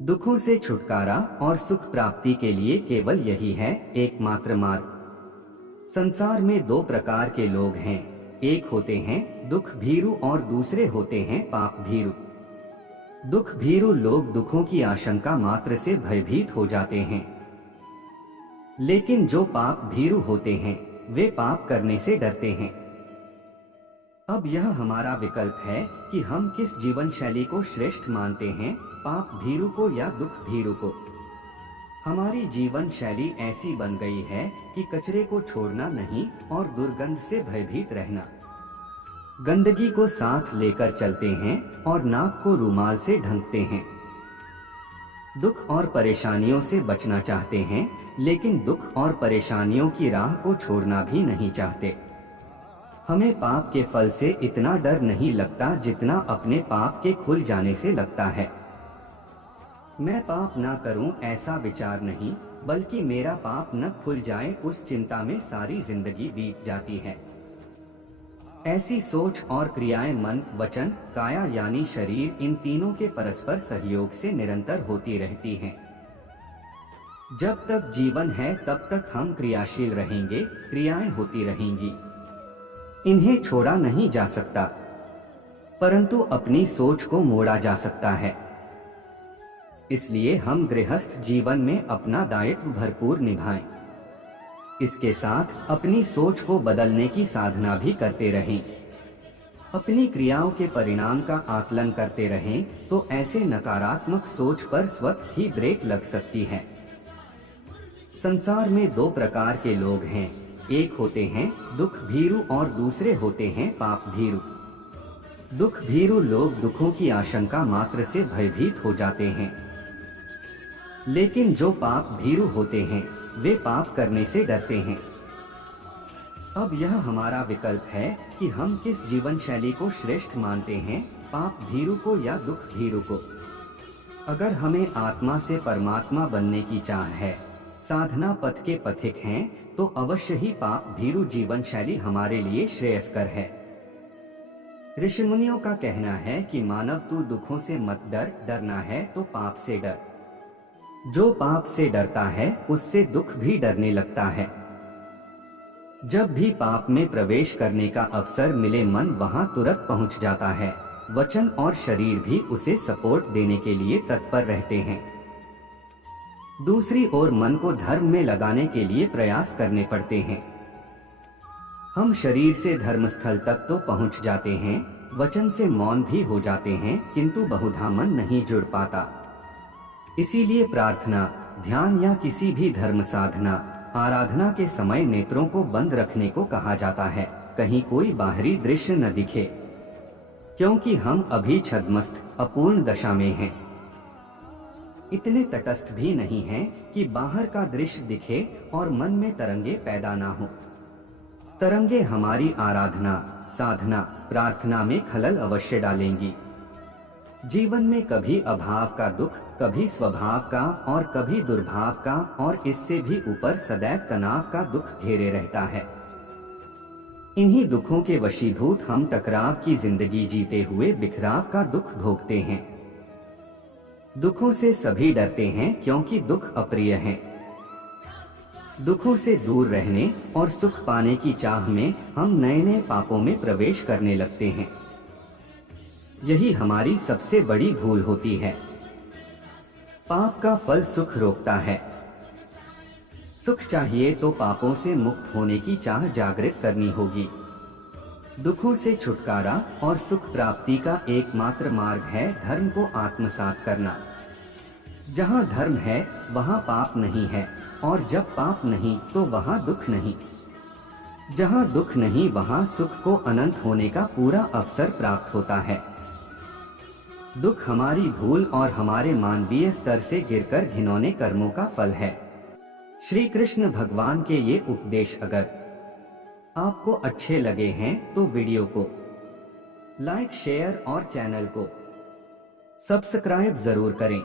दुखों से छुटकारा और सुख प्राप्ति के लिए केवल यही है एकमात्र मार्ग। संसार में दो प्रकार के लोग हैं, एक होते हैं दुख भीरु और दूसरे होते हैं पाप भीरु। दुख भीरु लोग दुखों की आशंका मात्र से भयभीत हो जाते हैं, लेकिन जो पाप भीरु होते हैं वे पाप करने से डरते हैं। अब यह हमारा विकल्प है कि हम किस जीवन शैली को श्रेष्ठ मानते हैं, पाप भीरु को या दुख भीरु को। हमारी जीवन शैली ऐसी बन गई है कि कचरे को छोड़ना नहीं और दुर्गंध से भयभीत रहना। गंदगी को साथ लेकर चलते हैं और नाक को रुमाल से ढकते हैं। दुख और परेशानियों से बचना चाहते हैं, लेकिन दुख और परेशानियों की राह को छोड़ना भी नहीं चाहते। हमें पाप के फल से इतना डर नहीं लगता जितना अपने पाप के खुल जाने से लगता है। मैं पाप ना करूं ऐसा विचार नहीं, बल्कि मेरा पाप न खुल जाए उस चिंता में सारी जिंदगी बीत जाती है। ऐसी सोच और क्रियाएं मन, वचन, काया यानी शरीर, इन तीनों के परस्पर सहयोग से निरंतर होती रहती हैं। जब तक जीवन है तब तक हम क्रियाशील रहेंगे, क्रियाएं होती रहेंगी। इन्हें छोड़ा नहीं जा सकता, परंतु अपनी सोच को मोड़ा जा सकता है। इसलिए हम गृहस्थ जीवन में अपना दायित्व भरपूर निभाएं। इसके साथ अपनी सोच को बदलने की साधना भी करते रहें। अपनी क्रियाओं के परिणाम का आकलन करते रहें तो ऐसे नकारात्मक सोच पर स्वतः ही ब्रेक लग सकती है। संसार में दो प्रकार के लोग हैं, एक होते हैं दुख भीरु और दूसरे होते हैं पाप भीरु। दुख भीरु लोग दुखों की आशंका मात्र से भयभीत हो जाते हैं, लेकिन जो पाप भीरु होते हैं वे पाप करने से डरते हैं। अब यह हमारा विकल्प है कि हम किस जीवन शैली को श्रेष्ठ मानते हैं, पाप भीरु को या दुख भीरु को। अगर हमें आत्मा से परमात्मा बनने की चाह है, साधना पथ के पथिक हैं, तो अवश्य ही पाप भीरु जीवन शैली हमारे लिए श्रेयस्कर है। ऋषिमुनियों का कहना है कि मानव तू दुखों से मत डर, डरना है तो पाप से डर। जो पाप से डरता है उससे दुख भी डरने लगता है। जब भी पाप में प्रवेश करने का अवसर मिले मन वहां तुरंत पहुंच जाता है। वचन और शरीर भी उसे सपोर्ट देने के लिए तत्पर रहते हैं। दूसरी ओर मन को धर्म में लगाने के लिए प्रयास करने पड़ते हैं। हम शरीर से धर्मस्थल तक तो पहुंच जाते हैं, वचन से मौन भी हो जाते हैं, किंतु बहुधा मन नहीं जुड़ पाता। इसीलिए प्रार्थना, ध्यान या किसी भी धर्म साधना, आराधना के समय नेत्रों को बंद रखने को कहा जाता है, कहीं कोई बाहरी दृश्य न दिखे, क्योंकि हम अभी छद्मस्थ अपूर्ण दशा में हैं। इतने तटस्थ भी नहीं हैं कि बाहर का दृश्य दिखे और मन में तरंगे पैदा ना हो। तरंगे हमारी आराधना, साधना, प्रार्थना में खलल अवश्य डालेंगी। जीवन में कभी अभाव का दुख, कभी स्वभाव का और कभी दुर्भाव का, और इससे भी ऊपर सदैव तनाव का दुख घेरे रहता है। इन्हीं दुखों के वशीभूत हम टकराव की जिंदगी जीते हुए बिखराव का दुख भोगते हैं। दुखों से सभी डरते हैं क्योंकि दुख अप्रिय हैं। दुखों से दूर रहने और सुख पाने की चाह में हम नए नए पापों में प्रवेश करने लगते हैं। यही हमारी सबसे बड़ी भूल होती है। पाप का फल सुख रोकता है। सुख चाहिए तो पापों से मुक्त होने की चाह जागृत करनी होगी। दुखों से छुटकारा और सुख प्राप्ति का एकमात्र मार्ग है धर्म को आत्मसात करना। जहाँ धर्म है वहाँ पाप नहीं है, और जब पाप नहीं तो वहाँ दुख नहीं। जहाँ दुख नहीं वहाँ सुख को अनंत होने का पूरा अवसर प्राप्त होता है। दुख हमारी भूल और हमारे मानवीय स्तर से गिरकर घिनौने कर्मों का फल है। श्री कृष्ण भगवान के ये उपदेश अगर आपको अच्छे लगे हैं तो वीडियो को लाइक, शेयर और चैनल को सब्सक्राइब जरूर करें।